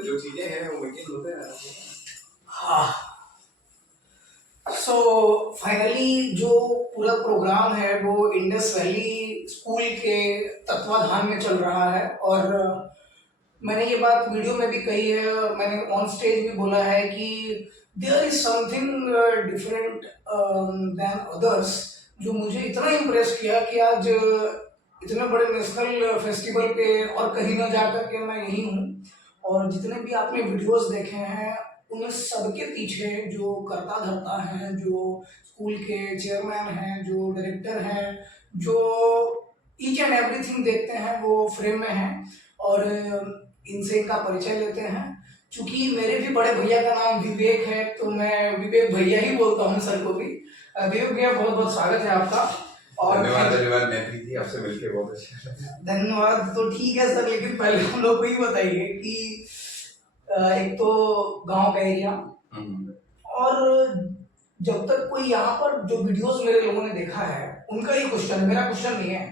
तो जो चीजें हैं वो मेंटेन होते रहना चाहिए। हाँ, सो फाइनली जो पूरा प्रोग्राम है वो इंडस वैली स्कूल के तत्वाधान में चल रहा है। और मैंने ये बात वीडियो में भी कही है, मैंने ऑन स्टेज भी बोला है कि there is something different than others, जो मुझे इतना इम्प्रेस किया कि आज इतने बड़े नेशनल फेस्टिवल पे और कहीं ना जा कर के मैं यही हूँ। और जितने भी आपने वीडियोस देखे हैं उन सबके पीछे जो करता धरता है, जो स्कूल के चेयरमैन हैं, जो डायरेक्टर हैं, जो ईच एंड एवरीथिंग देखते हैं वो फ्रेम में हैं। और इनसे इनका परिचय लेते हैं। चूंकि मेरे भी बड़े भैया का नाम विवेक है तो मैं विवेक भैया ही बोलता हूँ सर को भी। विवेक भैया बहुत बहुत स्वागत है आपका। और धन्यवाद मैत्री जी, आपसे मिलकर बहुत अच्छा लगा। धन्यवाद। तो ठीक है सर, लेकिन पहले हम लोग को ही बताइए कि एक तो गांव का एरिया, और जब तक कोई यहाँ पर जो वीडियोस मेरे लोगों ने देखा है उनका ही क्वेश्चन, मेरा क्वेश्चन नहीं है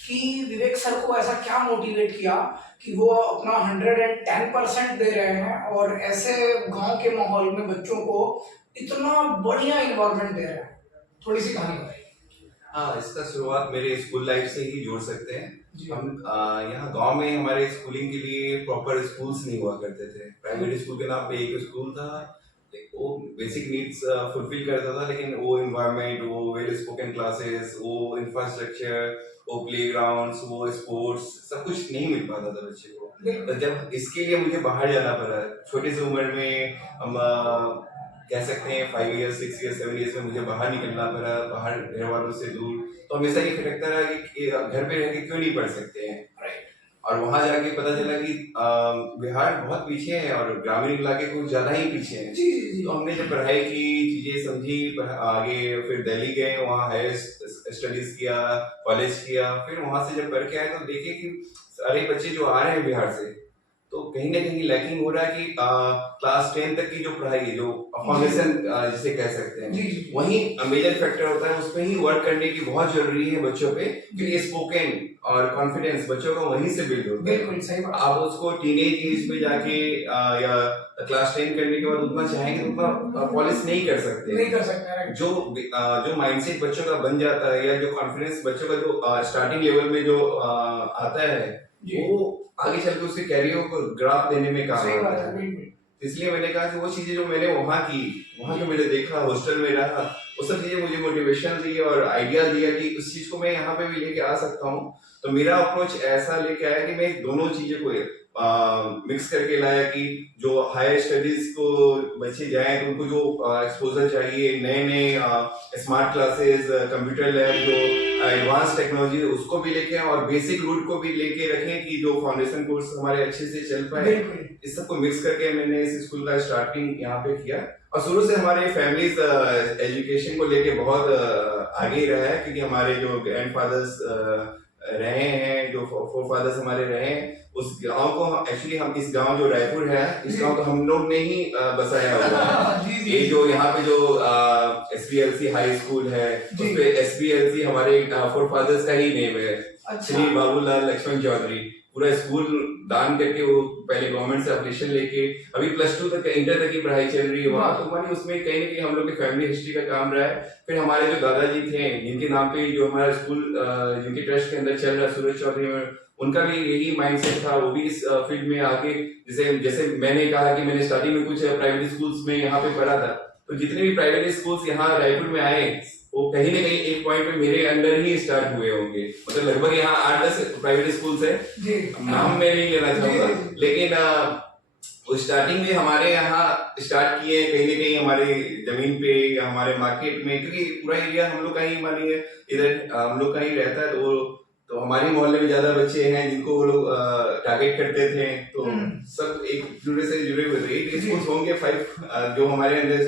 कि विवेक सर को ऐसा क्या मोटिवेट किया कि वो अपना 110% दे रहे हैं और ऐसे गांव के माहौल में बच्चों को इतना बढ़िया इन्वॉल्वमेंट दे रहे हैं। थोड़ी सी कहानी बताइए। हाँ, इसका शुरुआत मेरे स्कूल लाइफ से ही जोड़ सकते हैं। हम यहाँ गांव में हमारे स्कूलिंग के लिए प्रॉपर स्कूल्स नहीं हुआ करते थे। प्राइवेट स्कूल के नाम पे एक स्कूल था, वो बेसिक नीड्स फुलफिल करता था, लेकिन वो एनवायरनमेंट, वो वेल स्पोकन क्लासेस, वो इंफ्रास्ट्रक्चर, वो प्लेग्राउंड्स, वो स्पोर्ट्स, सब कुछ नहीं मिल पाता था बच्चे को। तो जब इसके लिए मुझे बाहर जाना पड़ा, छोटी सी उम्र में, हम कह सकते हैं 5 ईयर्स 6 ईयर्स 7 ईयर्स में मुझे बाहर निकलना पड़ा, बाहर घर वालों से दूर। तो हमेशा ये खटकता रहा कि घर पे रह के क्यों नहीं पढ़ सकते हैं। और वहां जाके पता चला कि बिहार बहुत पीछे है और ग्रामीण इलाके कुछ ज्यादा ही पीछे हैं। तो हमने जब पढ़ाई की, चीजें समझी, आगे फिर दिल्ली गए, वहाँ हायर स्टडीज किया, कॉलेज किया। फिर वहां से जब पढ़ के आए तो देखे कि सारे बच्चे जो आ रहे हैं बिहार से, तो कहीं ना कहीं लैकिंग हो रहा है कि क्लास 10 तक की जो पढ़ाई है, जो फाउंडेशन जिसे कह सकते हैं, वही मेजर फैक्टर होता है। उस पर ही वर्क करने की बहुत जरूरी है बच्चों पे, क्योंकि स्पोकन और कॉन्फिडेंस बच्चों का वहीं से बिल्ड होता है। बिल्कुल सही बात। आप उसको टीनेज एज पे जाके या क्लास 10 करने के बाद उतना चाहेंगे तो उतना पॉलिश नहीं कर सकते। जो माइंडसेट बच्चों का बन जाता है, या जो कॉन्फिडेंस बच्चों का जो स्टार्टिंग लेवल में जो आता है, वो आगे चल के उसके कैरियर को ग्राफ देने में काम आता है। इसलिए मैंने कहा कि वो चीजें जो मैंने वहाँ जो मैंने देखा, हॉस्टल में रहा, वो सब चीजें मुझे मोटिवेशन दी और आइडिया दिया कि उस चीज को मैं यहाँ पे भी लेके आ सकता हूँ। तो मेरा अप्रोच ऐसा लेके आया कि मैं दोनों चीजें को मिक्स करके लाया कि जो हायर स्टडीज को बच्चे जाएं तो उनको जो एक्सपोजर चाहिए, नए नए स्मार्ट क्लासेस, कंप्यूटर लैब, जो एडवांस टेक्नोलॉजी, उसको भी लेके आए और बेसिक रूट को भी लेके रखें कि जो फाउंडेशन कोर्स हमारे अच्छे से चल पाए। इस सबको मिक्स करके मैंने इस स्कूल का स्टार्टिंग यहाँ पे किया। और शुरू से हमारे फैमिलीज एजुकेशन को लेके बहुत आगे रहा है, क्योंकि हमारे जो ग्रैंडफादर्स रहे हैं, जो फोर फादर्स हमारे रहे हैं, उस गांव को एक्चुअली हम इस गांव जो रायपुर है, इस गांव को हम लोग ने ही बसाया हुआ है। ये जो यहाँ पे जो SPLC हाई स्कूल है, उसपे SPLC हमारे फोर फादर्स का ही नेम है, श्री बाबूलाल लक्ष्मण चौधरी। पूरा स्कूल दान करके वो पहले गवर्नमेंट से एप्लीकेशन लेके अभी +2 तक, इंटर तक की पढ़ाई चल रही है वहाँ। तो हमारी उसमें कहीं ना कहीं हम लोग की फैमिली हिस्ट्री का काम रहा है। फिर हमारे जो दादाजी थे, जिनके नाम पे जो हमारा स्कूल जिनके ट्रस्ट के अंदर चल रहा है, सूरज चौधरी, उनका भी यही माइंडसेट था। वो भी इस फील्ड में आके, जैसे मैंने कहा कि मैंने स्टार्टिंग में कुछ प्राइवेट स्कूल्स में यहाँ पे पढ़ा था, तो जितने भी प्राइवेट स्कूल्स यहाँ रायपुर में आए, वो कहीं ना कहीं एक पॉइंट पे मेरे अंडर ही स्टार्ट हुए होंगे। मतलब लगभग यहाँ 8-10 प्राइवेट स्कूल्स है, नाम मैं नहीं लेना चाहूंगा, लेकिन वो स्टार्टिंग में हमारे यहाँ स्टार्ट किए कहीं ना कहीं हमारे जमीन पे या हमारे मार्केट में, क्योंकि पूरा एरिया हम लोग का ही, मानिए इधर हम लोग का ही रहता है। तो हमारे मोहल्ले में ज्यादा बच्चे हैं जिनको वो लोग टारगेट करते थे। तो सब एक दूसरे से जुड़े हुए थे, 8 स्कूल्स होंगे 5 जो हमारे अंदर।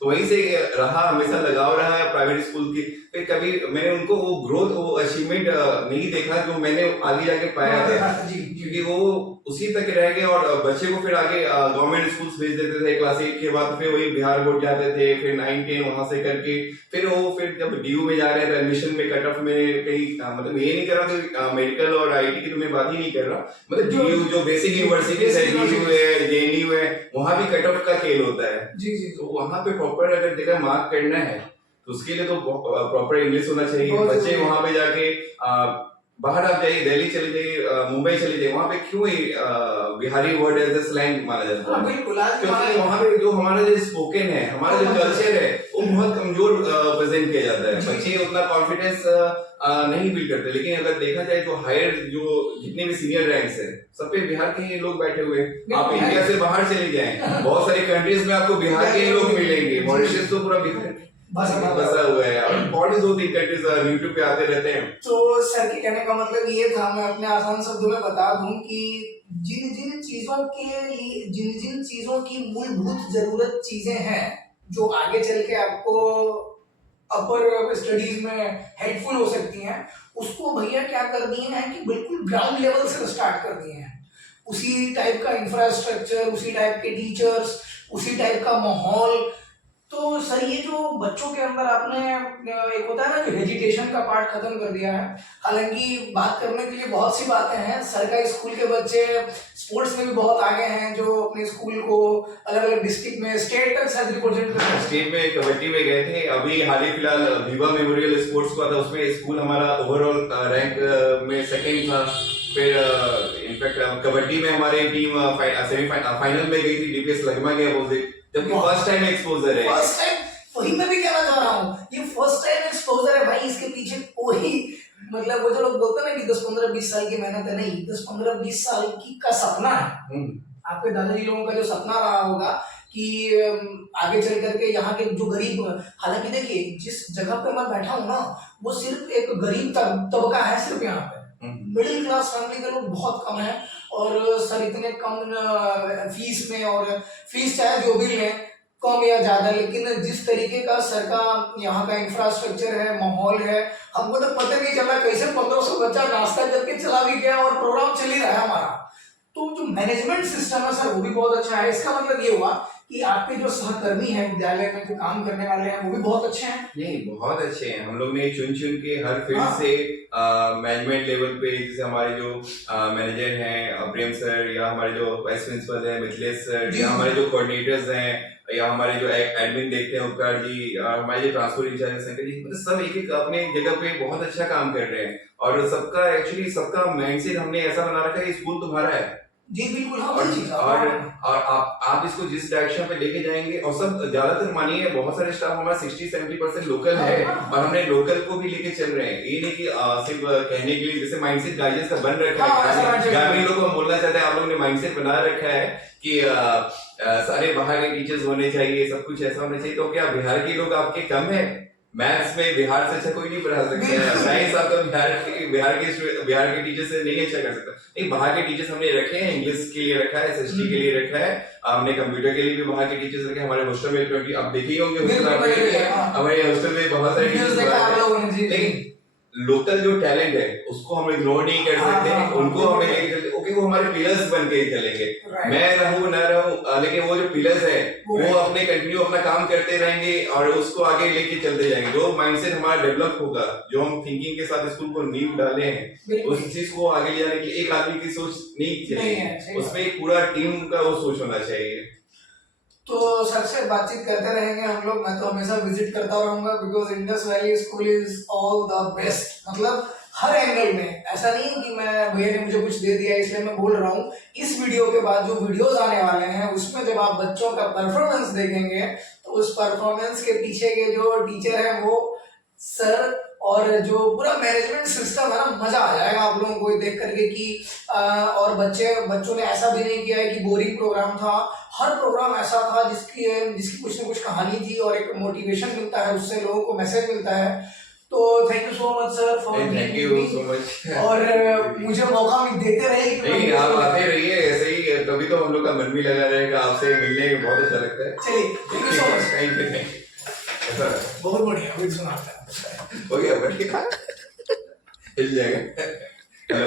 तो वहीं से रहा, हमेशा लगाव रहा है प्राइवेट स्कूल की। फिर कभी मैंने उनको वो ग्रोथ, वो अचीवमेंट नहीं देखा जो मैंने आगे जाके पाया था, क्योंकि वो उसी तक रह गए। और बच्चे को फिर आगे गवर्नमेंट स्कूल्स भेज देते थे, क्लास 8 के बाद फिर वही बिहार बोर्ड जाते थे, फिर 9-10 वहां से करके फिर जब DU में जा रहे थे, एडमिशन में कट ऑफ में कहीं, मतलब ये नहीं कर रहा कि मेडिकल और IT की तो मैं बात ही नहीं कर रहा, मतलब DU जो बेसिक यूनिवर्सिटीज है, DU है, JNU वहाँ भी कट ऑफ का खेल होता है। जी जी। तो वहाँ पे प्रॉपर अगर देखा मार्क करना है तो उसके लिए तो प्रॉपर इंग्लिश होना चाहिए। बहुत बच्चे जरूरी है। वहाँ पे जाके बाहर आप जाइए, दिल्ली चले जाइए, मुंबई चले जाइए, वहाँ पे क्यों ही Bihari word as a slang माना जाता हाँ है? बिल्कुल, आज क्योंकि वहाँ पे जो हमारा जो स्पोकन है, हमारा जो कल्चर है, वो बहुत कमजोर प्रेजेंट किया जाता है। बच्चे उतना कॉन्फिडेंस नहीं बिल्ड करते। लेकिन अगर देखा जाए तो हायर जो जितने भी सीनियर रैंक्स है, सब पे बिहार के ही लोग बैठे हुए हैं। आप इंडिया से बाहर चले जाएं, बहुत सारी कंट्रीज में आपको बिहार के ही लोग मिलेंगे। मॉरिशस तो पूरा बिहार बसा हुआ है, और भी 2-3 कंट्रीज यूट्यूब पे आते रहते हैं। तो सर के कहने का मतलब ये था, मैं अपने आसान शब्दों में बता दूं कि जिन जिन चीजों के लिए, जिन जिन चीजों की मूलभूत जरूरत चीजें हैं जो आगे चल के आपको अपर स्टडीज में हेल्पफुल हो सकती हैं, उसको भैया क्या कर दिए हैं कि बिल्कुल ग्राउंड लेवल से स्टार्ट कर दिए हैं। उसी टाइप का इंफ्रास्ट्रक्चर, उसी टाइप के टीचर्स, उसी टाइप का माहौल। तो सर ये जो बच्चों के अंदर आपने एक होता है ना कि हेजिटेशन का पार्ट खत्म कर दिया है। हालांकि बात करने के लिए बहुत सी बातें हैं। सरकारी स्कूल के बच्चे स्पोर्ट्स में भी बहुत आगे हैं, जो अपने स्कूल को अलग अलग डिस्ट्रिक्ट में स्टेट तक शायद रिप्रेजेंट कर रहे हैं। स्टेट में कबड्डी में गए थे। अभी हाल ही फिलहाल विवा मेमोरियल स्पोर्ट्स हुआ था, उसमें स्कूल हमारा ओवरऑल रैंक में सेकंड था। फिर इनफैक्ट कबड्डी में हमारी टीम फाइनल में गई थी डीपीएस लगमा के अपोजिट, जबकि फर्स्ट टाइम एक्सपोजर है। फर्स्ट टाइम, वही मैं भी कहना चाह रहा हूँ, ये फर्स्ट टाइम एक्सपोजर है भाई। इसके पीछे कोई मतलब वो जो लोग बोलते हैं ना कि 10-15-20 साल की मेहनत है, नहीं, 10-15-20 साल की का सपना है। आपके दादाजी लोगों का जो सपना रहा होगा कि आगे चल करके यहाँ के जो गरीब, हालांकि देखिए जिस जगह पे मैं बैठा हूँ ना, वो सिर्फ एक गरीब तबका है सिर्फ यहाँ पे। मिडिल क्लास फैमिली के लोग बहुत कम है। और सर इतने कम फीस में, और फीस चाहे जो भी लें, कम या ज्यादा, लेकिन जिस तरीके का सर का यहाँ का इंफ्रास्ट्रक्चर है, माहौल है, हमको तो पता नहीं चला कैसे 1500 बच्चा नाश्ता करके चला भी गया और प्रोग्राम चल ही रहा है हमारा। तो जो मैनेजमेंट सिस्टम है सर वो भी बहुत अच्छा है। इसका मतलब ये हुआ कि आपके जो सहकर्मी हैं विद्यालय में जो काम करने वाले हैं वो भी बहुत अच्छे हैं। नहीं, बहुत अच्छे हैं। हम लोग ने चुन के हर फील्ड से मैनेजमेंट लेवल पे, जैसे हमारे जो मैनेजर हैं प्रेम सर, या हमारे जो वाइस प्रिंसिपल हैं मिथिलेश सर, या हमारे जो कोऑर्डिनेटर्स हैं, या हमारे जो एडमिन देखते हैं उपकार जी, हमारे जो ट्रांसपोर्ट इंचार्ज शंकर जी, मतलब सब एक एक अपने जगह पे बहुत अच्छा काम कर रहे हैं। और सबका एक्चुअली सबका माइंडसेट हमने ऐसा बना रखा है, स्कूल तुम्हारा है जी बिल्कुल। हाँ, और आप इसको जिस डायरेक्शन पे लेके जाएंगे, और सब ज्यादातर मानिए बहुत सारे स्टाफ हमारा 60-70% लोकल है, और हमने लोकल को भी लेके चल रहे हैं। ये नहीं कि सिर्फ कहने के लिए, जैसे माइंडसेट गाइडेंस का बन रखा है, ग्रामीण लोगों को हम बोलना चाहते हैं, आप लोगों ने माइंडसेट बना रखा है कि सारे बाहर के टीचर्स होने चाहिए, सब कुछ ऐसा होना चाहिए। तो क्या बिहार के लोग आपके कम है? मैथ्स में बिहार से अच्छा कोई नहीं पढ़ा सकता है, साइंस आपका बिहार के टीचर से नहीं अच्छा कर सकता। नहीं, बाहर के टीचर्स हमने रखे हैं, इंग्लिश के लिए रखा है, एसएसटी के लिए रखा है, हमने कंप्यूटर के लिए भी बाहर के टीचर्स रखे। हमारे हॉस्टल में 20 आप देखे ही होंगे, हमारे हॉस्टल में बहुत सारे टीचर्स। लेकिन लोकल जो टैलेंट है उसको हम इग्नोर नहीं कर सकते, उनको हमें लेके चलते। ओके, वो हमारे पिलर्स बन के चलेंगे, मैं रहूं ना रहूं, लेकिन वो जो पिलर्स है वो अपने कंटिन्यू अपना काम करते रहेंगे और उसको आगे लेके चलते जाएंगे। जो माइंडसेट हमारा डेवलप होगा, जो हम थिंकिंग के साथ स्कूल को नींव डाले हैं, उस चीज को आगे ले जाने के लिए एक आदमी की सोच नहीं चाहिए, उसमें एक पूरा टीम का वो सोच होना चाहिए। तो सर से बातचीत करते रहेंगे हम लोग। मैं तो हमेशा विजिट करता रहूंगा, because Indus valley school is all the best. मतलब हर एंगल में, ऐसा नहीं है कि मैं भैया ने मुझे कुछ दे दिया इसलिए मैं बोल रहा हूँ। इस वीडियो के बाद जो वीडियोस आने वाले हैं उसमें जब आप बच्चों का परफॉर्मेंस देखेंगे तो उस परफॉर्मेंस के पीछे के जो टीचर हैं वो सर, और जो पूरा मैनेजमेंट सिस्टम है ना, मजा आ जाएगा आप लोगों को देख करके कि और बच्चों ने ऐसा भी नहीं किया है कि बोरिंग प्रोग्राम था। हर प्रोग्राम ऐसा था जिसकी कुछ ना कुछ कहानी थी और एक मोटिवेशन मिलता है, उससे लोगों को मैसेज मिलता है। तो thank you so much sir for thank you so much. और मुझे मौका देते रहिए। नहीं, आप आते रहिए ऐसे ही, तभी तो हम लोग का मन भी लगा रहेगा, आपसे मिलने में बहुत अच्छा लगता है। चलिए, thank you so much. Thank you. बहुत बढ़िया, अभी सुनाता है हो गया, बढ़िया, हिल जाएगा। हेलो।